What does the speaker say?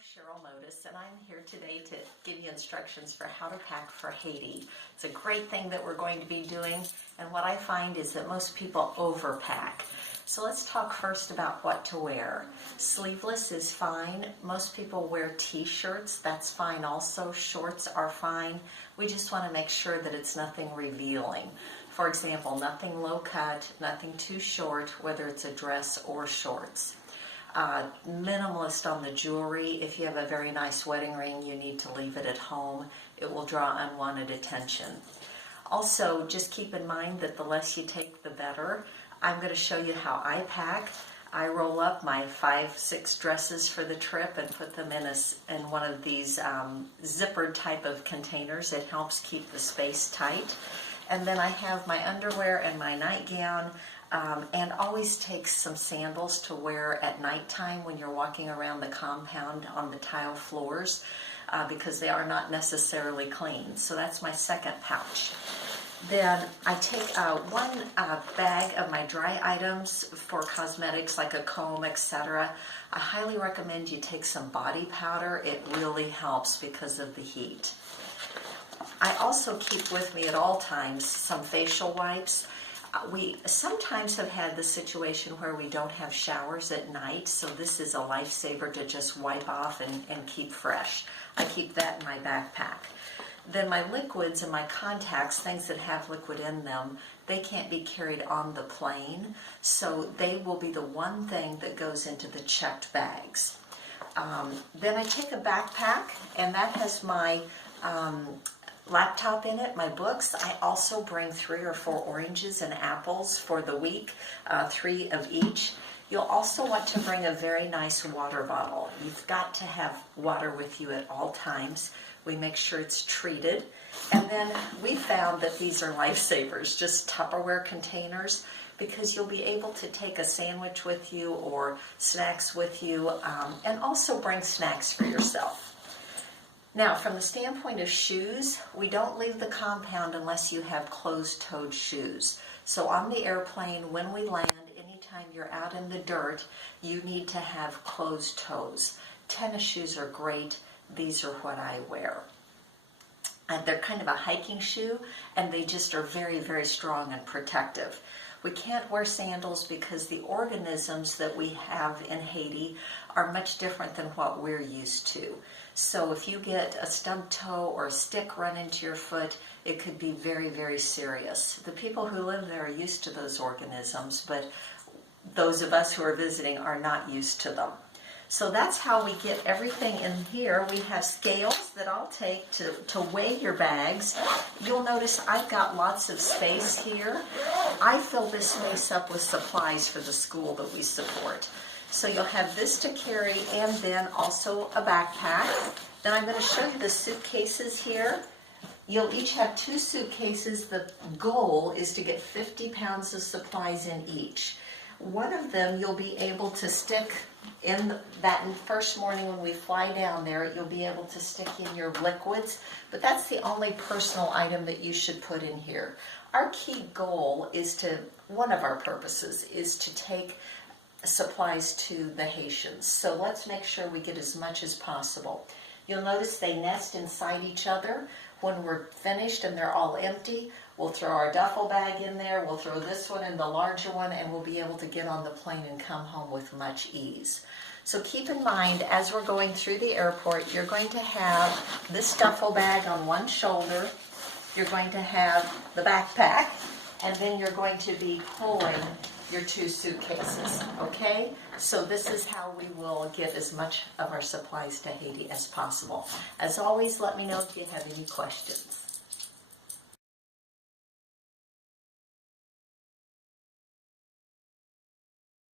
Cheryl Modis, and I'm here today to give you instructions for how to pack for Haiti. It's a great thing that we're going to be doing, and what I find is that most people overpack. So let's talk first about what to wear. Sleeveless is fine. Most people wear t-shirts. That's fine also. Shorts are fine. We just want to make sure that it's nothing revealing. For example, nothing low cut, nothing too short, whether it's a dress or shorts. Minimalist on the jewelry. If you have a very nice wedding ring, you need to leave it at home. It will draw unwanted attention. Also, just keep in mind that the less you take, the better. I'm going to show you how I pack. I roll up my 5-6 dresses for the trip and put them in one of these zippered type of containers. It helps keep the space tight. And then I have my underwear and my nightgown, and always take some sandals to wear at nighttime when you're walking around the compound on the tile floors, because they are not necessarily clean. So that's my second pouch. Then I take one bag of my dry items for cosmetics like a comb, etc. I highly recommend you take some body powder. It really helps because of the heat. I also keep with me at all times some facial wipes. We sometimes have had the situation where we don't have showers at night, so this is a lifesaver to just wipe off and keep fresh. I keep that in my backpack. Then my liquids and my contacts, things that have liquid in them, they can't be carried on the plane, so they will be the one thing that goes into the checked bags. Then I take a backpack, and that has my laptop in it, my books. I also bring 3 or 4 oranges and apples for the week, 3 of each. You'll also want to bring a very nice water bottle. You've got to have water with you at all times. We make sure it's treated. And then we found that these are lifesavers, just Tupperware containers, because you'll be able to take a sandwich with you or snacks with you, and also bring snacks for yourself. Now, from the standpoint of shoes, we don't leave the compound unless you have closed-toed shoes. So on the airplane, when we land, anytime you're out in the dirt, you need to have closed toes. Tennis shoes are great. These are what I wear. And they're kind of a hiking shoe, and they just are very, very strong and protective. We can't wear sandals because the organisms that we have in Haiti are much different than what we're used to. So if you get a stubbed toe or a stick run into your foot, it could be very, very serious. The people who live there are used to those organisms, but those of us who are visiting are not used to them. So that's how we get everything in here. We have scales that I'll take to weigh your bags. You'll notice I've got lots of space here. I fill this space up with supplies for the school that we support. So you'll have this to carry, and then also a backpack. Then I'm going to show you the suitcases here. You'll each have 2 suitcases. The goal is to get 50 pounds of supplies in each. One of them you'll be able to stick in that first morning when we fly down there. You'll be able to stick in your liquids, but that's the only personal item that you should put in here. Our key goal is to, one of our purposes is to take supplies to the Haitians. So let's make sure we get as much as possible. You'll notice they nest inside each other. When we're finished and they're all empty, we'll throw our duffel bag in there, we'll throw this one in the larger one, and we'll be able to get on the plane and come home with much ease. So keep in mind, as we're going through the airport, you're going to have this duffel bag on one shoulder, you're going to have the backpack, and then you're going to be pulling your 2 suitcases, okay? So this is how we will get as much of our supplies to Haiti as possible. As always, let me know if you have any questions.